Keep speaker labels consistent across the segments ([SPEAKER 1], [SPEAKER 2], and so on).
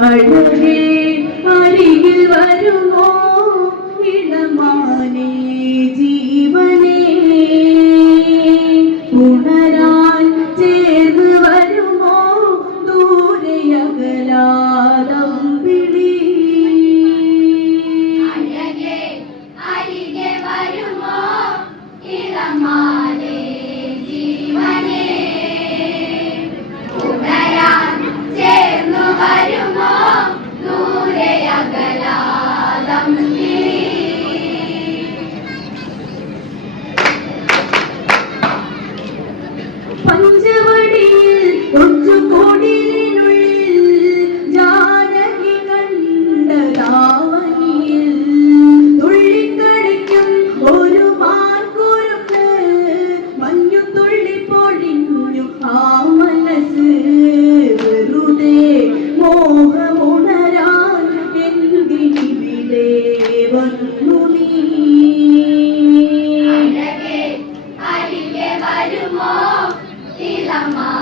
[SPEAKER 1] അഴുകെ അരികിൽ വരുമോ? ഇടമാനെ ജീവനെ. ഉണരാൻ ചേർന്ന് വരുമോ? ദൂരയകലാദം
[SPEAKER 2] പിടി. അരികെ വരുമോ? ഇടമാനെ ജീവനെ. ഉണരാൻ ചേർന്ന് വരുമോ? Thank you. 마.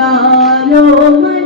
[SPEAKER 2] I know my.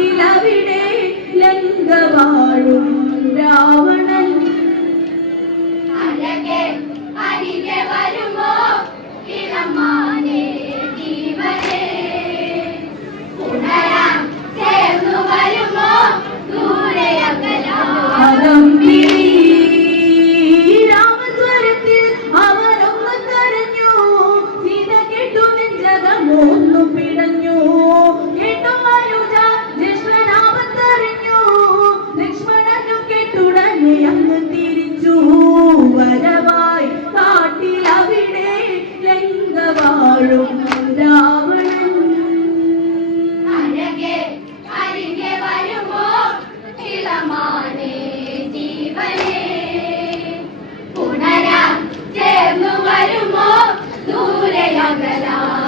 [SPEAKER 2] കാട്ടിലവിടെ ലങ്കവാഴും Ravanan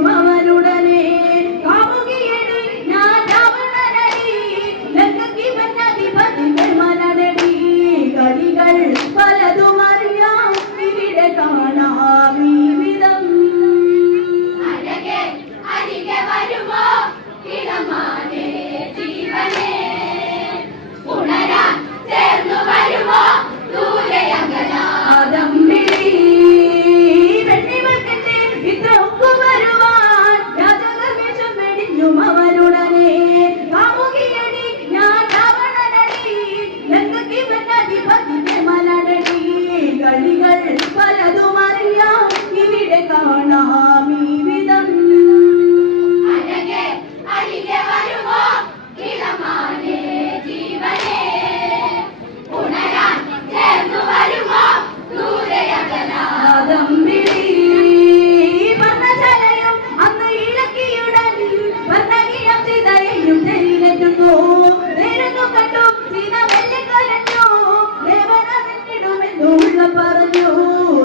[SPEAKER 3] mama.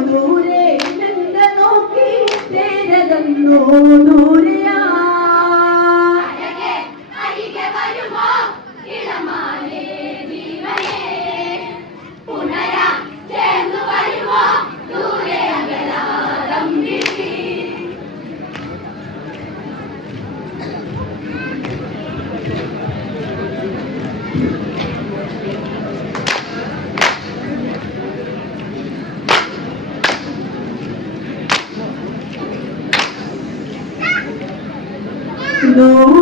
[SPEAKER 3] ദൂരെ നോക്കി തേരതന്നോ ദൂരെ
[SPEAKER 2] ദൂരെ